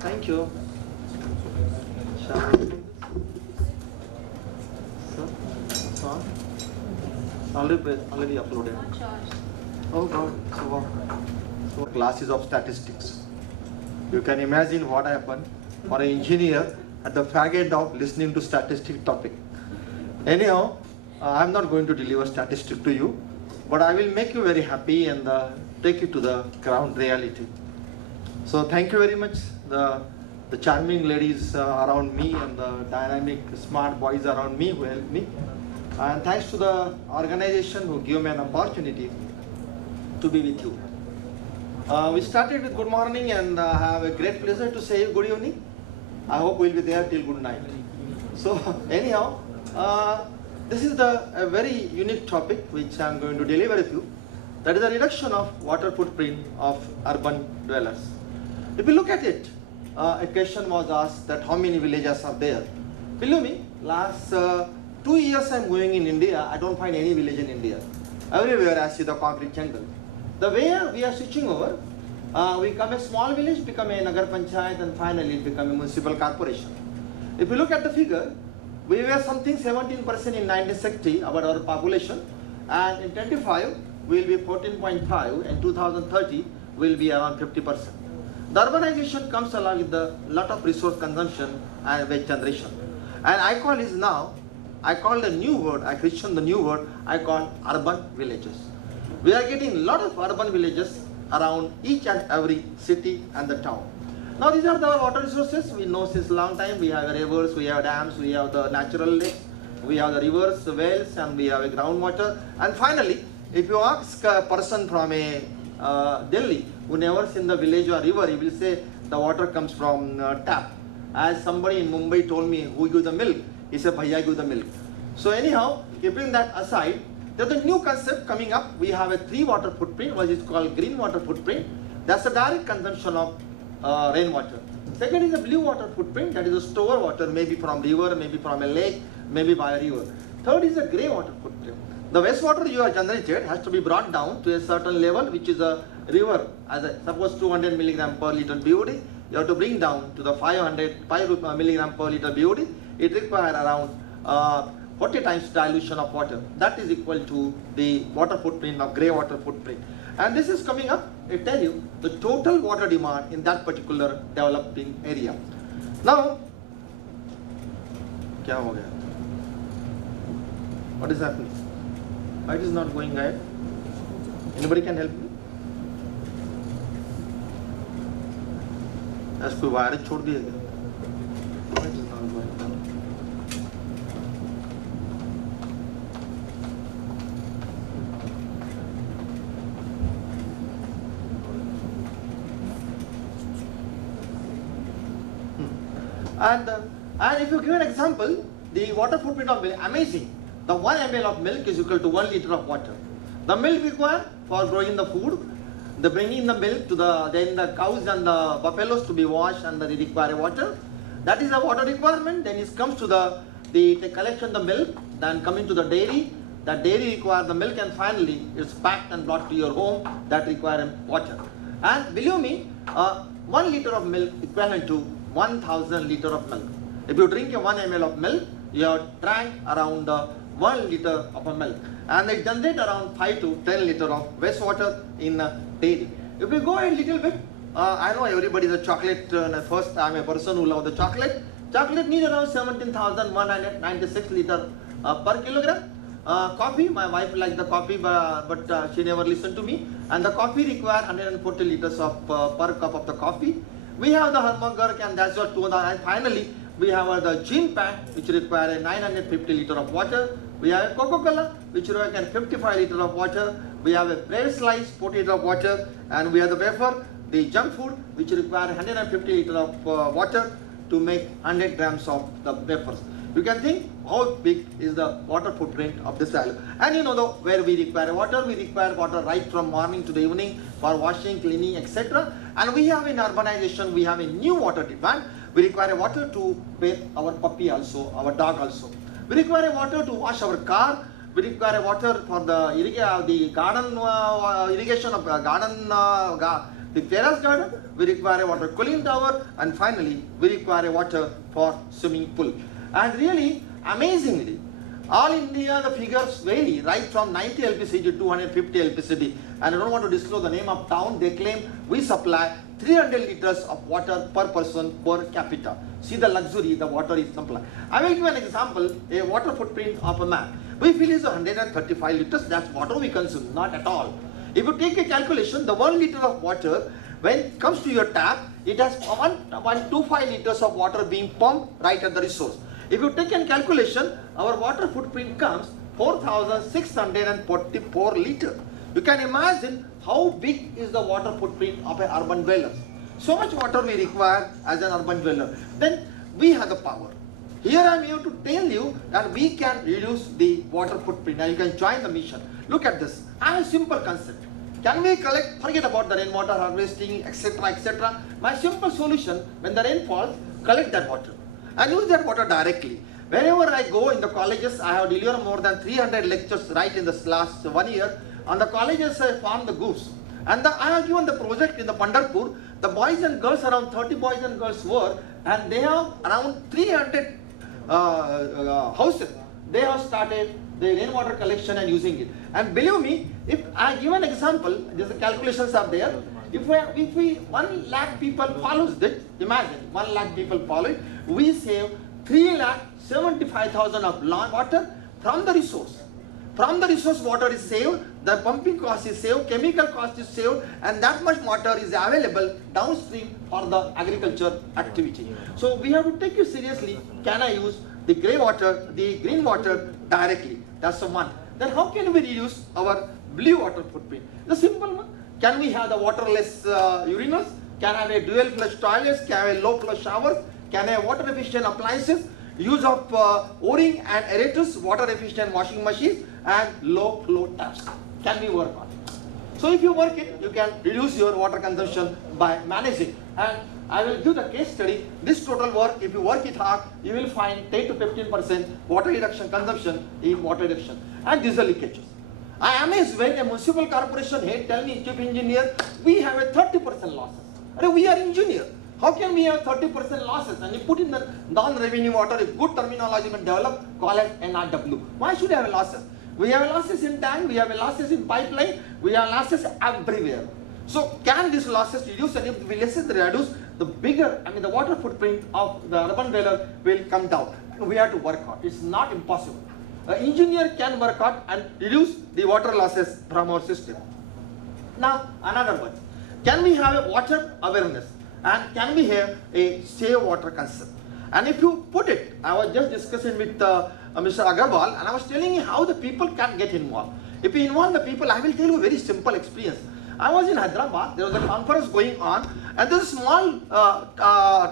Thank you. Shall Sir? Already uploaded. Oh God. So classes of statistics. You can imagine what happened for an engineer at the fag end of listening to statistic topic. Anyhow, I'm not going to deliver statistic to you, but I will make you very happy and take you to the ground reality. So thank you very much, the charming ladies around me and the dynamic smart boys around me who helped me. And thanks to the organization who gave me an opportunity to be with you. We started with good morning, and I have a great pleasure to say good evening. I hope we'll be there till good night. So anyhow, this is a very unique topic which I'm going to deliver with you. That is the reduction of water footprint of urban dwellers. If you look at it, a question was asked that how many villages are there. Believe me, last 2 years I'm going in India, I don't find any village in India. Everywhere I see the concrete jungle. The way we are switching over, we become a small village, become a Nagar Panchayat, and finally it become a municipal corporation. If you look at the figure, we were something 17% in 1960 about our population, and in 25 we will be 14.5, and 2030 will be around 50%. The urbanization comes along with a lot of resource consumption and waste generation. And I call is now, I call the new word, I christen the new word, I call urban villages. We are getting a lot of urban villages around each and every city and the town. Now these are the water resources. We know since a long time we have rivers, we have dams, we have the natural lakes, we have the rivers, the wells, and we have a groundwater. And finally, if you ask a person from Delhi who never seen the village or river, he will say the water comes from tap. As somebody in Mumbai told me, who gives the milk? He said, Bhaiya give the milk. So anyhow, keeping that aside, there's a new concept coming up. We have a 3 water footprint, which is called green water footprint. That's the direct consumption of rainwater. Second is a blue water footprint, that is a store water, maybe from river, maybe from a lake, maybe by a river. Third is a grey water footprint. The wastewater you have generated has to be brought down to a certain level, which is a river, as a, suppose 200 milligram per liter BOD, you have to bring down to the 5 milligram per liter BOD. It requires around 40 times dilution of water. That is equal to the water footprint of grey water footprint. And this is coming up, I tell you, the total water demand in that particular developing area. Now, क्या हो गया? What is happening? Why it is not going ahead? Anybody can help me? ऐसा कोई wire छोड़ दिया क्या? Why it is not going down? And if you give an example, the water footprint of milk, amazing. The 1 ml of milk is equal to 1 liter of water. The milk required for growing the food, the bringing the milk to then the cows and the buffaloes to be washed, and they require water. That is the water requirement. Then it comes to the collection of the milk, then coming to the dairy. That dairy requires the milk, and finally it's packed and brought to your home. That requires water. And believe me, 1 liter of milk equivalent to 1000 liter of milk. If you drink a 1 ml of milk, you have drank around 1 liter of a milk, and they generate around 5 to 10 liter of wastewater in a dairy. If we go a little bit, I know everybody is a chocolate. First, I'm a person who loves the chocolate. Chocolate needs around 17,196 liter per kilogram. Coffee, my wife likes the coffee, but she never listened to me. And the coffee requires 140 liters of per cup of the coffee. We have the hamburger, and that's what 200. And finally, we have the gin pack, which requires 950 liter of water. We have a Coca-Cola, which requires 55 liter of water. We have a bread slice, 40 liter of water, and we have the wafer, the junk food, which requires 150 liter of water to make 100 grams of the wafers. You can think how big is the water footprint of this value. And you know where we require water right from morning to the evening for washing, cleaning, etc. And we have in urbanization, we have a new water demand. We require water to bathe our puppy also, our dog also. We require water to wash our car. We require water for the garden irrigation of the terrace garden, we require a water cooling tower, and finally we require a water for swimming pool. And really, amazingly, all India the figures vary, right from 90 LPCD to 250 LPCD. And I don't want to disclose the name of town. They claim we supply 300 liters of water per person per capita. See the luxury the water is supplied. I will give an example, a water footprint of a man. We feel is 135 liters, that's water we consume, not at all. If you take a calculation, the 1 liter of water, when it comes to your tap, it has 125 liters of water being pumped right at the resource. If you take a calculation, our water footprint comes 4,644 liters. You can imagine how big is the water footprint of an urban dweller. So much water we require as an urban dweller. Then we have the power. Here I am here to tell you that we can reduce the water footprint. Now you can join the mission. Look at this. I have a simple concept. Can we collect, forget about the rainwater harvesting, etc., etc. My simple solution, when the rain falls, collect that water and use that water directly. Wherever I go in the colleges, I have delivered more than 300 lectures right in this last 1 year. On the colleges, I farm the goose. And I have given the project in the Pandharpur. The boys and girls, around 30 boys and girls work, and they have around 300 houses. They have started the rainwater collection and using it. And believe me, if I give an example, the calculations are there. If 1 lakh people follows it, imagine 1 lakh people follow it, we save 3,75,000 of water from the resource. From the resource, water is saved, the pumping cost is saved, chemical cost is saved, and that much water is available downstream for the agriculture activity. So we have to take it seriously. Can I use the grey water, the green water directly? That's the one. Then how can we reduce our blue water footprint? The simple one. Can we have the waterless urinals? Can I have a dual flush toilets? Can I have low flush showers? Can I have water efficient appliances? Use of O-ring and aerators, water efficient washing machines, and low flow taps. Can we work on it? So if you work it, you can reduce your water consumption by managing. And I will give the case study. This total work, if you work it hard, you will find 10 to 15% water reduction consumption in water reduction and diesel leakages. I am amazed when a municipal corporation head tell me, chief engineer, we have a 30% losses. We are engineer. How can we have 30% losses? And you put in the non-revenue water, if good terminology been developed, call it NRW. Why should I have losses? We have losses in tank, we have losses in pipeline, we have losses everywhere. So can these losses reduce? And if we reduce, the bigger, the water footprint of the urban dweller will come down. We have to work on it. It's not impossible. An engineer can work out and reduce the water losses from our system. Now, another one. Can we have a water awareness? And can we have a save water concept? And if you put it, I was just discussing with Mr. Agarwal, and I was telling you how the people can get involved. If you involve the people, I will tell you a very simple experience. I was in Hyderabad, there was a conference going on, and there's a small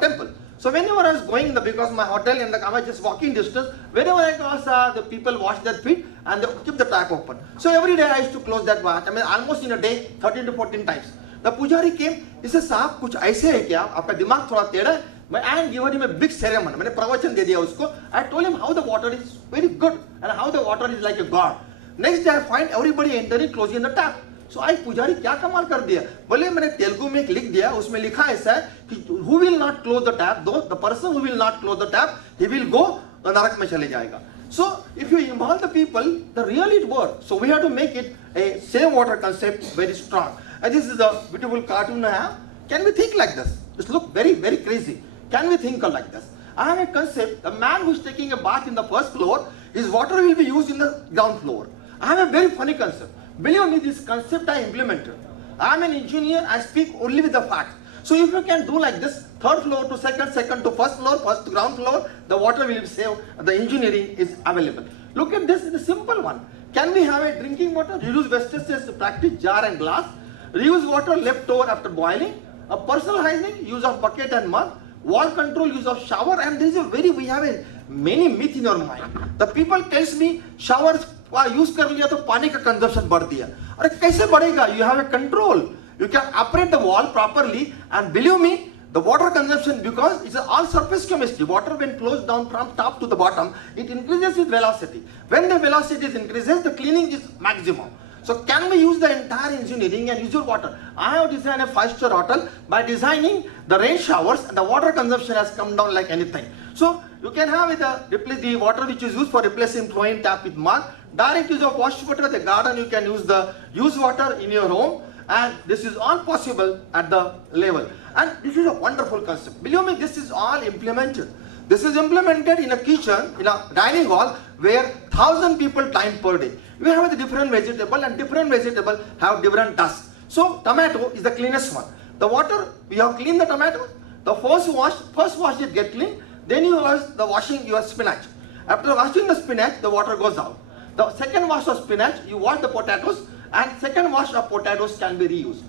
temple. So whenever I was going, because my hotel and I was just walking distance, whenever I cross, the people wash their feet and they keep the tap open. So every day I used to close that wash. Almost in a day, 13 to 14 times. The pujari came, he said, "Saab, kuch aise hai kya? Aapka dimag thoda teda hai." I am given him a big ceremony. मैंने प्रवचन दे दिया उसको. I told him how the water is very good and how the water is like a god. Next day I find everybody entering, closing the tap. So I पुजारी क्या कमाल कर दिया? बोले मैंने तेलुगु में एक लिख दिया, उसमें लिखा ऐसा है कि who will not close the tap, though the person who will not close the tap, he will go नरक में चले जाएगा. So if you involve the people, the really it works. So we have to make it a save water concept very strong. And this is the beautiful cartoon I have. Can we think like this? It looks very, very crazy. Can we think like this? I have a concept, a man who is taking a bath in the first floor, his water will be used in the ground floor. I have a very funny concept. Believe me, this concept I implemented. I am an engineer, I speak only with the facts. So if you can do like this, third floor to second, second to first floor, first to ground floor, the water will be saved, the engineering is available. Look at this, it's a simple one. Can we have a drinking water, reduce wastage, practice jar and glass, reuse water left over after boiling, a personal hygiene, use of bucket and mug, wall control, use of shower, and there is we have a many myth in your mind. The people tells me showers use कर लिया तो पानी का consumption बढ़ दिया. अरे कैसे बढ़ेगा? You have a control. You can operate the wall properly, and believe me, the water consumption, because it's all surface chemistry. Water when flows down from top to the bottom, it increases with velocity. When the velocity increases, the cleaning is maximum. So can we use the entire engineering and usual water? I have designed a 5-star hotel. By designing the rain showers, the water consumption has come down like anything. So you can have the water which is used for replacing flowing tap with mud. Direct use of wash water at the garden, you can use the used water in your home, and this is all possible at the level. And this is a wonderful concept. Believe me, this is all implemented. This is implemented in a kitchen, in a dining hall, where 1,000 people time per day. We have a different vegetable, and different vegetable have different dust. So tomato is the cleanest one. The water, we have cleaned the tomato. The first wash it get clean. Then you wash the washing your spinach. After washing the spinach, the water goes out. The second wash of spinach, you wash the potatoes, and second wash of potatoes can be reused.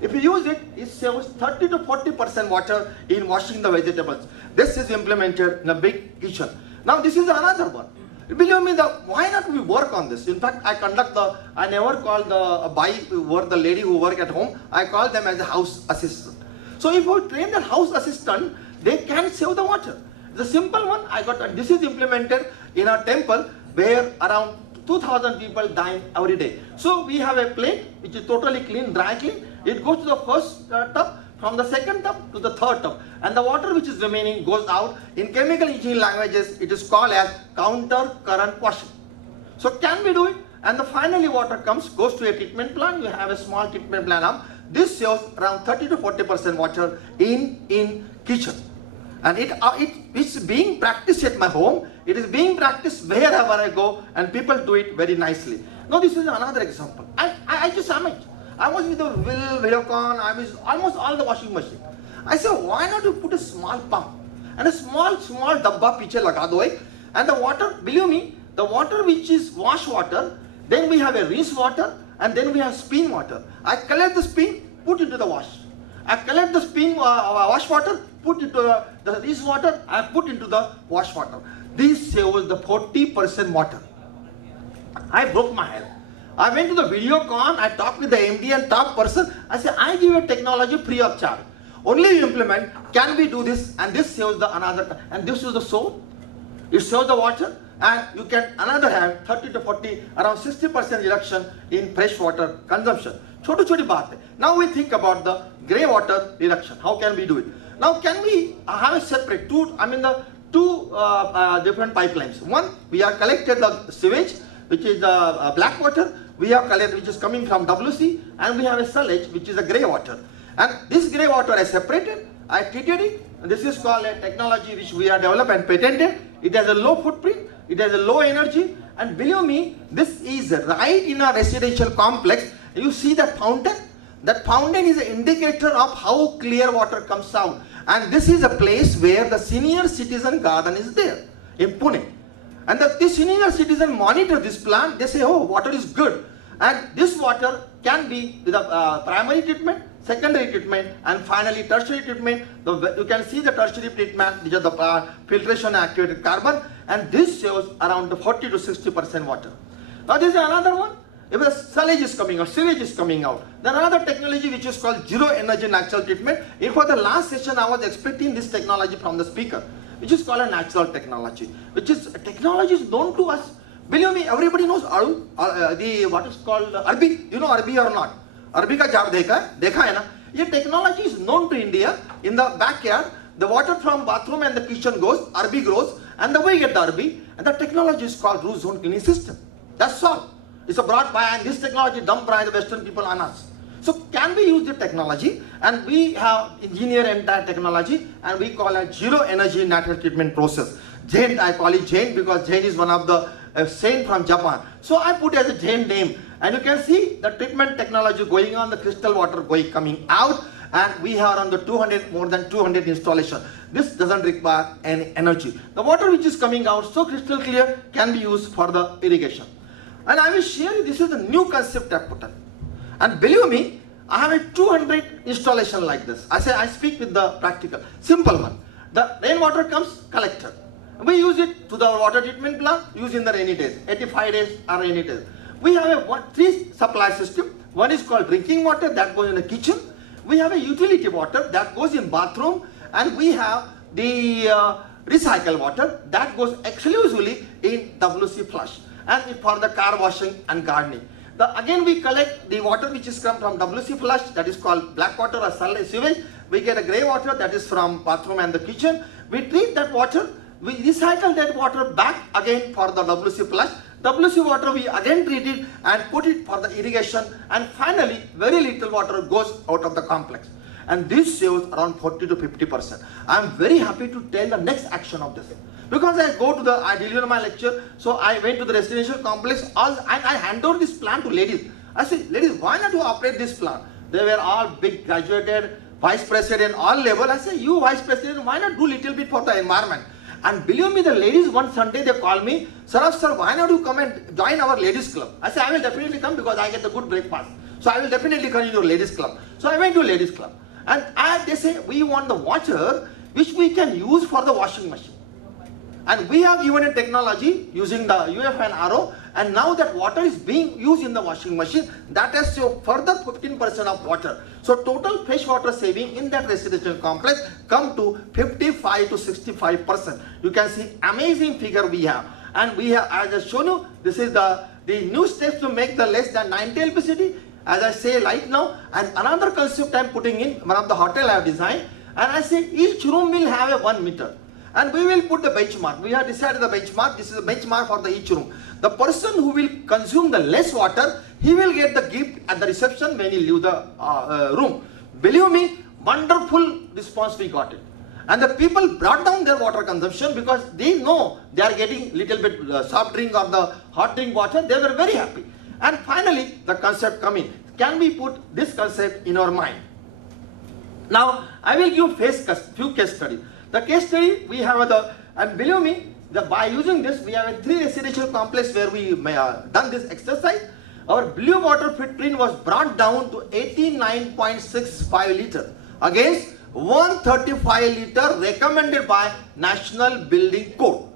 If you use it, it saves 30 to 40% water in washing the vegetables. This is implemented in a big kitchen. Now this is another one. Believe me, why not we work on this? In fact, I never call the lady who work at home, I call them as a house assistant. So if we train the house assistant, they can save the water. The simple one I got, and this is implemented in a temple where around 2,000 people dine every day. So we have a plate which is totally clean, dry clean. It goes to the first tub, from the second tub to the third tub, and the water which is remaining goes out. In chemical engineering languages, it is called as counter current washing. So can we do it? And the finally water goes to a treatment plant. You have a small treatment plant now. This saves around 30 to 40% water in kitchen. And it's being practiced at my home. It is being practiced wherever I go, and people do it very nicely. Now this is another example. I just amazed. I was with the Videocon, I was almost all the washing machine. I said, why not you put a small pump and a small dabba piche laga do, and the water, believe me, the water which is wash water, then we have a rinse water, and then we have spin water. I collect the spin, put into the wash. I collect the spin wash water, put into the rinse water, I put into the wash water. This saves the 40% water. I broke my head. I went to the Videocon, I talked with the MD and top person. I said, I give you technology free of charge. Only you implement, can we do this? And this saves the another, and this is the soap. It saves the water, and you can another have 30 to 40, around 60% reduction in fresh water consumption. Choti baat hai. Now we think about the grey water reduction. How can we do it? Now can we have a separate two different pipelines? One, we have collected the sewage, which is the black water. We have collected, which is coming from WC, and we have a sewage, which is a grey water. And this grey water I separated, I treated it. And this is called a technology which we have developed and patented. It has a low footprint, it has a low energy, and believe me, this is right in a residential complex. You see that fountain? That fountain is an indicator of how clear water comes out. And this is a place where the senior citizen garden is there in Pune. And the senior citizen monitor this plant. They say, oh, water is good. And this water can be with a primary treatment, secondary treatment, and finally tertiary treatment. You can see the tertiary treatment, which is the filtration activated carbon, and this shows around 40 to 60% water. Now this is another one. If the sewage is coming out, sewage is coming out, then another technology which is called zero energy natural treatment. In for the last session, I was expecting this technology from the speaker, which is called a natural technology, which is technology is known to us. Believe me, everybody knows what is called Arbi. You know Arbi or not? Arbi ka jar dekha hai na? This technology is known to India. In the backyard, the water from bathroom and the kitchen goes, Arbi grows, and the way you get the Arbi, and the technology is called root zone cleaning system. That's all. It's a brought by, and this technology dumped by the Western people on us. So can we use the technology? And we have engineered entire technology, and we call it zero energy natural treatment process. Jain, I call it Jain because Jain is one of the saint from Japan. So I put as a Jain name, and you can see the treatment technology going on, the crystal water coming out, and we have on the more than 200 installation. This doesn't require any energy. The water which is coming out so crystal clear can be used for the irrigation. And I will share you, this is the new concept I put up. And believe me, I have a 200 installation like this. I speak with the practical, simple one. The rainwater comes collected. We use it to the water treatment plant, use in the rainy days, 85 days are rainy days. We have three supply system. One is called drinking water, that goes in the kitchen. We have a utility water, that goes in bathroom. And we have the recycled water, that goes exclusively in WC flush, and for the car washing and gardening. Again we collect the water which is come from WC flush, that is called black water or sewage. We get a grey water, that is from bathroom and the kitchen. We treat that water, we recycle that water back again for the WC flush. WC water we again treat it and put it for the irrigation, and finally very little water goes out of the complex. And this saves around 40 to 50%. I am very happy to tell the next action of this. Because I deliver my lecture, so I went to the residential complex and I hand over this plant to ladies. I said, ladies, why not you operate this plant? They were all big graduated, vice president, all level. I said, you vice president, why not do little bit for the environment? And believe me, the ladies one Sunday they call me, Saraf sir, why not you come and join our ladies club? I said, I will definitely come because I get a good breakfast. So I will definitely come to your ladies club. So I went to ladies club. And they say, we want the water which we can use for the washing machine. And we have given a technology using the UF and RO, and now that water is being used in the washing machine, that has saved further 15% of water. So total fresh water saving in that residential complex come to 55 to 65%. You can see amazing figure we have. And we have, as I shown you, this is the new steps to make the less than 90 LPCD. As I say right now, and another concept I am putting in, one of the hotel I have designed, and I say each room will have a 1 meter. And we will put the benchmark. We have decided the benchmark. This is the benchmark for the each room. The person who will consume the less water, he will get the gift at the reception when he leave the room. Believe me, wonderful response we got it. And the people brought down their water consumption because they know they are getting little bit soft drink or the hot drink water. They were very happy. And finally, the concept come in. Can we put this concept in our mind? Now, I will give few case studies. The case study we have and believe me, by using this, we have a 3 residential complex where we done this exercise. Our blue water footprint was brought down to 89.65 liter against 135 liter recommended by National Building Code.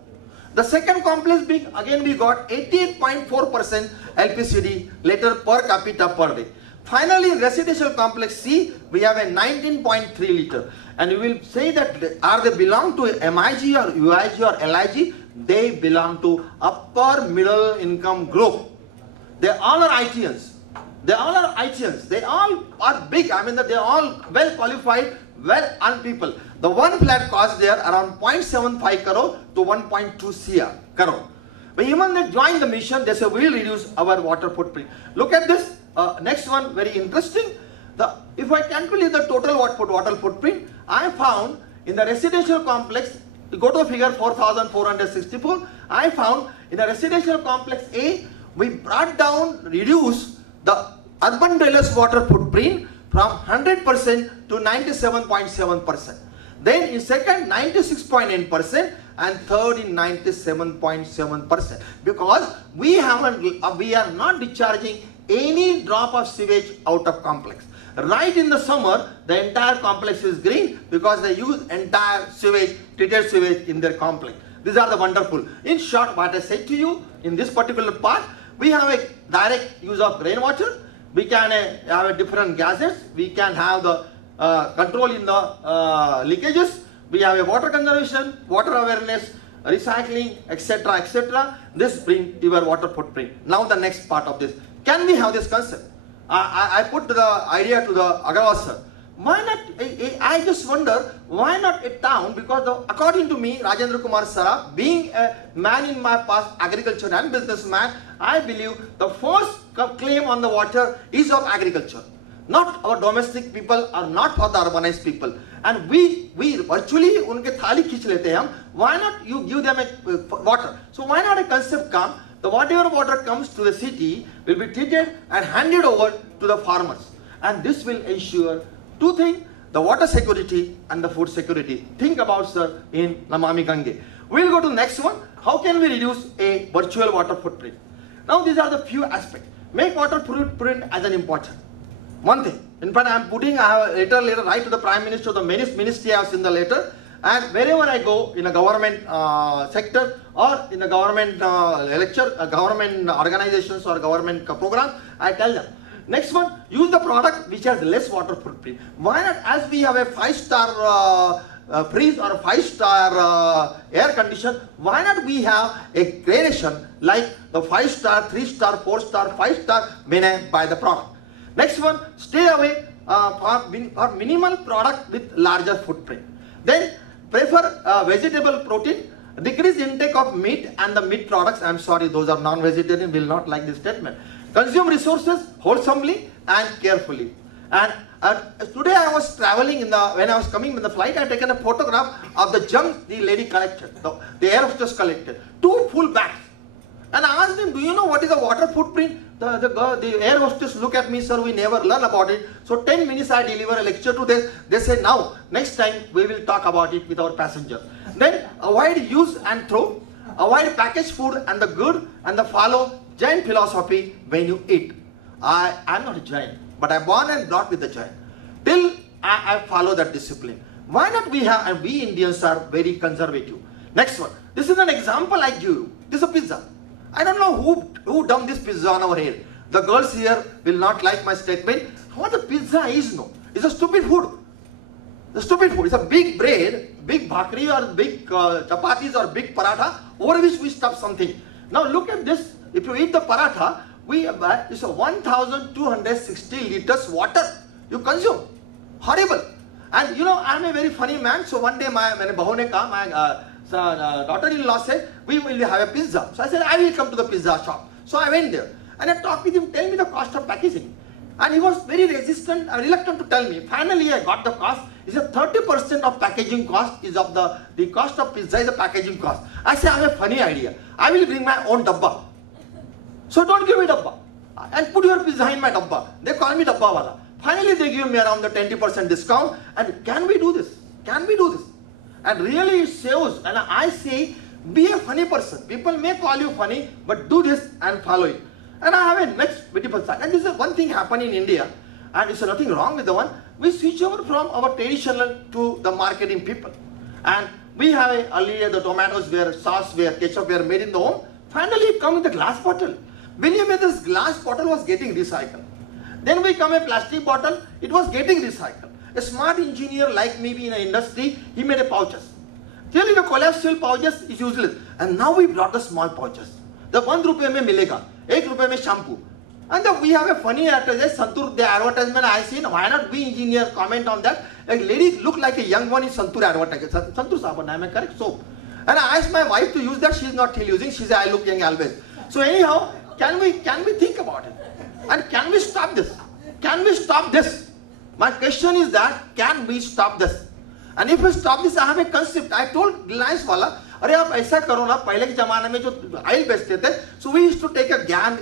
The second complex being, again we got 88.4% LPCD liter per capita per day. Finally, in residential complex C, we have a 19.3 liter. And you will say that are they belong to MIG or UIG or LIG? They belong to upper middle income group. They all are ITNs. They all are ITNs. They all are big. I mean, they are all well qualified, well earned people. The one flat cost there around 0.75 crore to 1.2 crore. But even they join the mission, they say we will reduce our water footprint. Look at this. Next one, very interesting. If I calculate the total water footprint, I found in the residential complex, you go to figure 4,464, I found in the residential complex A, we brought down, reduced the urban dwellers water footprint from 100% to 97.7%. Then in second, 96.8%, and third in 97.7%. Because we are not discharging any drop of sewage out of complex. Right in the summer, the entire complex is green because they use entire sewage, treated sewage in their complex. These are the wonderful. In short, what I said to you, in this particular part, we have a direct use of rainwater. We can have different gases. We can have the control in the leakages. We have a water conservation, water awareness, recycling, etc., etc. This brings your water footprint. Now the next part of this. Can we have this concept? I put the idea to the Agarwal sir. Why not, I just wonder, why not a town? Because according to me, Rajendrakumar Saraf, being a man in my past, agriculture and businessman, I believe the first claim on the water is of agriculture. Not our domestic people or not for the urbanized people. And we virtually unke thali khich lete hain. Why not you give them a water? So why not a concept come? The whatever water comes to the city will be treated and handed over to the farmers. And this will ensure two things, the water security and the food security. Think about, sir, in Namami Gange. We'll go to the next one. How can we reduce a virtual water footprint? Now these are the few aspects. Make water footprint as an important. One thing. In fact, I have a letter write to the Prime Minister, the ministry I have seen the letter. And wherever I go in a government sector or in a government government organizations or government program, I tell them. Next one, use the product which has less water footprint. Why not, as we have a 5-star freeze or 5-star air condition, why not we have a gradation like the 5-star, 3-star, 4-star, 5-star may buy the product. Next one, stay away for minimal product with larger footprint. Then prefer vegetable protein, decrease intake of meat and the meat products. I'm sorry, those are non-vegetarian, will not like this statement. Consume resources wholesomely and carefully. And today I was traveling when I was coming with the flight, I had taken a photograph of the junk the lady collected, the air hostess collected, 2 full bags. And I asked them, do you know what is the water footprint? The air hostess look at me, sir, we never learn about it. So 10 minutes I deliver a lecture to them. They say, now, next time we will talk about it with our passengers. Then avoid use and throw, avoid packaged food and the good, and the follow Jain philosophy when you eat. I'm not a Jain, but I'm born and brought with the Jain. Till I follow that discipline. Why not and we Indians are very conservative. Next one. This is an example I give you. This is a pizza. I don't know who dumped this pizza on our head. The girls here will not like my statement. What the pizza is, no. It's a stupid food. The stupid food. It's a big bread, big bhakri or big chapatis or big paratha over which we stuff something. Now look at this. If you eat the paratha, it's a 1,260 liters water you consume. Horrible. And you know, I'm a very funny man. So one day my daughter-in-law said, we will have a pizza. So I said, I will come to the pizza shop. So I went there and I talked with him, tell me the cost of packaging. And he was very reluctant to tell me. Finally, I got the cost. He said 30% of packaging cost is of the cost of pizza is the packaging cost. I said, I have a funny idea. I will bring my own dabba. So don't give me dabba. And put your pizza in my dabba. They call me dabba wala. Finally, they give me around the 20% discount. And can we do this? Can we do this? And really it saves. And I say, be a funny person. People may call you funny, but do this and follow it. And I have a next beautiful side. And this is one thing happened in India. And there's nothing wrong with the one. We switch over from our traditional to the marketing people. And we have earlier the tomatoes were, sauce were, ketchup were made in the home. Finally it come in the glass bottle. Believe me, this glass bottle was getting recycled. Then we come a plastic bottle, it was getting recycled. A smart engineer like maybe in an industry, he made a pouches. Really the collapsible pouches is useless. And now we brought the small pouches. The 1 rupee mein milega, 1 rupee mein shampoo. And we have a funny advertisement, Santur, the advertisement I seen, why not we engineer comment on that? A lady look like a young one in Santur advertisement. Santur sabun, am I correct? Soap. And I asked my wife to use that, she is not still using, she said I look young always. So anyhow, can we think about it? And can we stop this? Can we stop this? My question is that, can we stop this? And if we stop this, I have a concept. I told Reliance wala, अरे आप ऐसा करो ना, पहले के जमाने में जो oil बेचते थे, so we used to take a can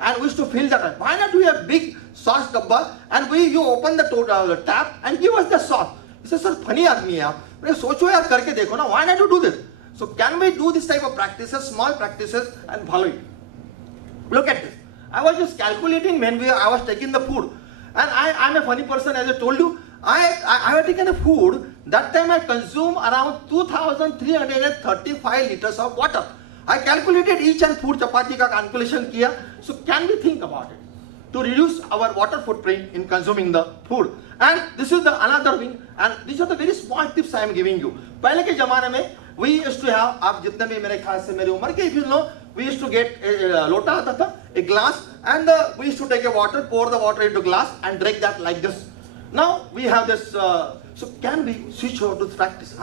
and we used to fill that. Why not we have big sauce dabba and you open the tap and give us the sauce? He said, sir, funny आदमी है आप. मैं सोचो यार करके देखो ना. Why not you do this? So can we do this type of practices, small practices, and follow it? Look at this. I was just calculating when I was taking the food. And I'm a funny person, as I told you. I have taken a food. That time I consume around 2,335 liters of water. I calculated each and food chapati ka calculation kiya. So can we think about it? To reduce our water footprint in consuming the food. And this is the another thing. And these are the very small tips I am giving you. Pehle ke zamane mein, we used to have, aap jitne bhi mere khayal se mere umar ke, if you know, we used to get a lota aata tha, a glass, and we used to take a water, pour the water into glass and drink that like this. Now we have this, so can we switch over to this practice?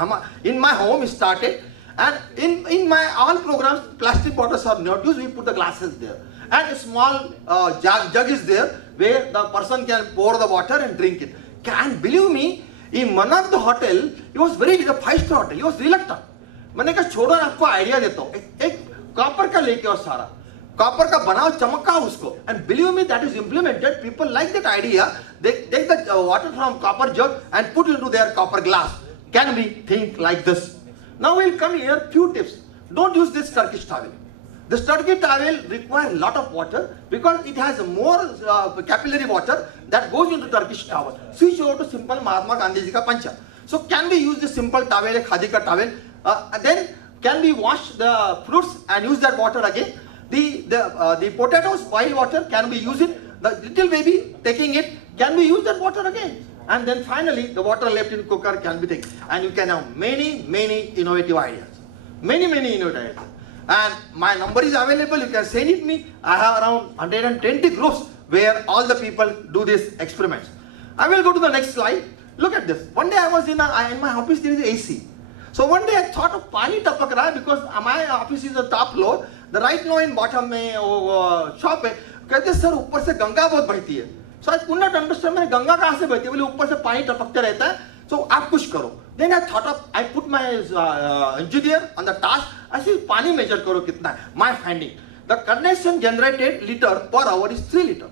In my home it started, and in my all programs, plastic bottles are not used, we put the glasses there. And a small jug is there, where the person can pour the water and drink it. Can believe me, in one of the hotel, it was very, it's a 5-star hotel, he was reluctant. मैंने कहा छोड़ो ना, आपको idea देता हूँ, एक copper का लेके आओ सारा, कॉपर का बनाओ, चमकाओ उसको, and believe me, that is implemented. People like that idea. They take the water from copper jug and put into their copper glass. Can we think like this? Now we'll come here, few tips. Don't use this Turkish towel. This Turkish towel requires a lot of water because it has more capillary water that goes into Turkish towel. Switch over to simple Mahatma Gandhi ji ka pancha. So can we use this simple towel, a khadi ka towel? Then can we wash the fruits and use that water again? The potatoes, boiled water, can we use it? The little baby taking it, can we use that water again? And then finally, the water left in cooker can be taken. And you can have many innovative ideas. Many innovative ideas. And my number is available, you can send it me. I have around 120 groups where all the people do these experiments. I will go to the next slide. Look at this. One day I was in my office, there is AC. So one day I thought of pani tapak raha because my office is the top floor. The right now in bottom में shop है. कहते sir ऊपर से गंगा बहुत बहती है. So I could not understand मैं गंगा कहाँ से बहती है? बोले ऊपर से पानी टपकते रहता है. So आप कुछ करो. Then I thought of, I put my engineer on the task. I said पानी measure करो कितना है. My finding, the condensation generated liter per hour is 3 liter.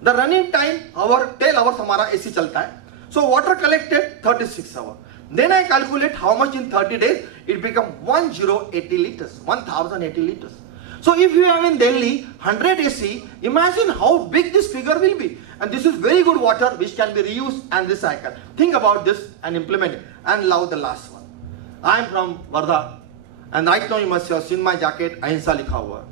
The running time hour 10 hours हमारा AC चलता है. So water collected 36 hours. Then I calculate how much in 30 days, it become 1080 liters, 1080 liters. So if you have in Delhi 100 AC, imagine how big this figure will be. And this is very good water which can be reused and recycled. Think about this and implement it. And now the last one. I am from Wardha, and right now you must have seen my jacket, Ahimsa likha hua.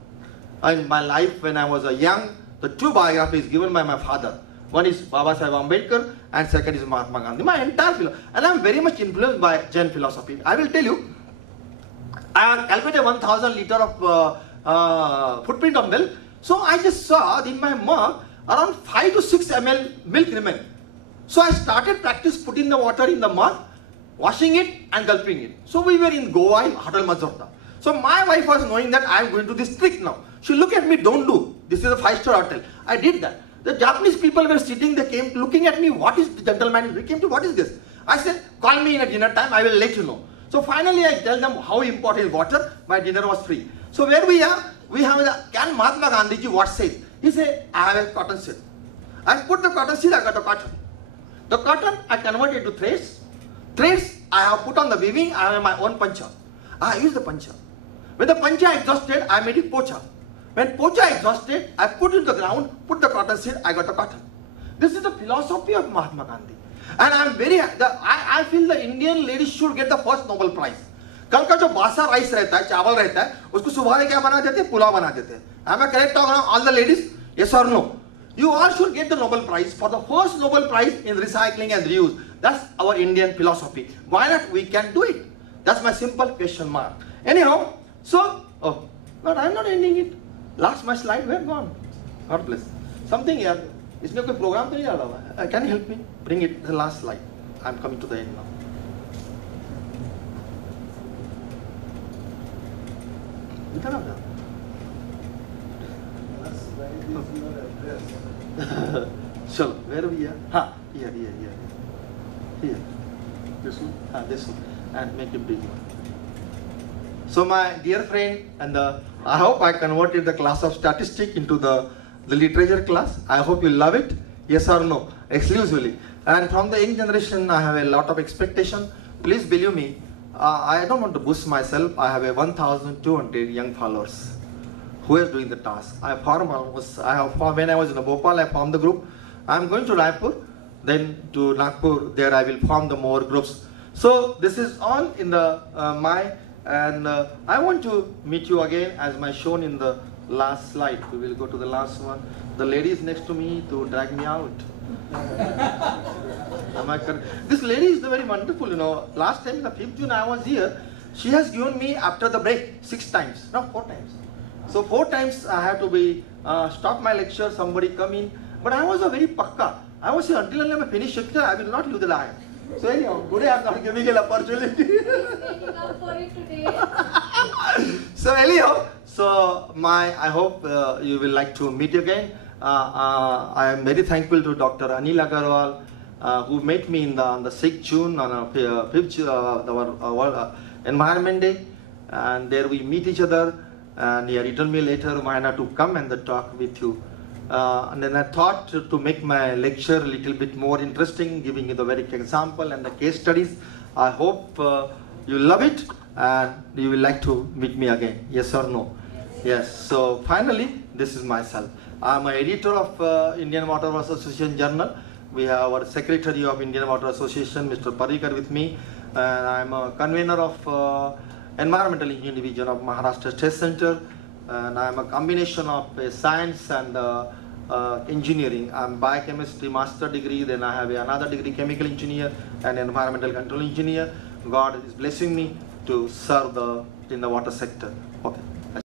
In my life when I was a young, the 2 biographies given by my father. One is Baba Sahib Ambedkar and second is Mahatma Gandhi. My entire philosophy. And I am very much influenced by Jain philosophy. I will tell you, I have calculated 1000 liter of footprint of milk. So I just saw in my mug around 5 to 6 ml milk remain. So I started practice putting the water in the mug, washing it and gulping it. So we were in Goa in Hotel Mazorda. So my wife was knowing that I am going to this trick now. She looked at me, don't do. This is a 5-star hotel. I did that. The Japanese people were sitting, they came looking at me, what is the gentleman? We came to, what is this? I said, call me in at dinner time, I will let you know. So finally I tell them how important is water. My dinner was free. So where we are, we have the, can Mahatma Gandhiji what says? He said, I have a cotton seed. I put the cotton seed, I got the cotton. The cotton I converted to threads. Threads I have put on the weaving, I have my own pancha. I use the pancha. When the pancha exhausted, I made it pocha. When pocha exhausted, I put it in the ground, put the cotton seed, I got the cotton. This is the philosophy of Mahatma Gandhi. And I am very, I feel the Indian ladies should get the first Nobel Prize. कल का जो बासा rice रहता है, चावल रहता है, उसको सुबह में क्या बना देते हैं? पुलाव बना देते हैं. Am I correct on all the ladies? Yes or no? You all should get the Nobel Prize for the first Nobel Prize in recycling and reuse. That's our Indian philosophy. Why not? We can do it. That's my simple question mark. Anyhow, so, oh, but I'm not ending it. Last my slide, where gone? God bless. Something here. इसमें कोई program तो नहीं डाला हुआ है. Can you help me? Bring it the last slide. I'm coming to the end now. इधर आ जाओ. Chalo, where we are? Ha, here. Here. This one? Ha, this one. And make it big one. So my dear friend, and I hope I converted the class of statistics into the literature class. I hope you love it. Yes or no? Exclusively. And from the young generation, I have a lot of expectation. Please believe me, I don't want to boost myself. I have a 1,200 young followers who is doing the task. I formed when I was in Bhopal, I formed the group. I'm going to Raipur, then to Nagpur. There I will form the more groups. So this is all in the and I want to meet you again as my shown in the last slide. We will go to the last one. The lady is next to me to drag me out. Am I correct? This lady is very wonderful, you know. Last time, the 5th June I was here, she has given me after the break 6 times, no 4 times. So 4 times I have to be stop my lecture, somebody come in. But I was a very pakka. I was saying until I finish lecture, I will not leave the line. So anyhow, today I am not giving an opportunity. Making up for it today. So anyhow, I hope you will like to meet again. I am very thankful to Dr. Anil Agarwal, who met me on the 6th June on 5th World Environment Day, and there we meet each other. And he had written me later, Mayana, to come and talk with you. And then I thought to make my lecture a little bit more interesting, giving you the very example and the case studies. I hope you love it and you will like to meet me again. Yes or no? Yes. So finally, this is myself. I am an editor of Indian Water Association Journal. We have our Secretary of Indian Water Association, Mr. Parikar, with me. And I am a convener of Environmental Engineering Division of Maharashtra State Center. And I am a combination of science and engineering. I am biochemistry master degree, then I have another degree, chemical engineer and environmental control engineer. God is blessing me to serve in the water sector.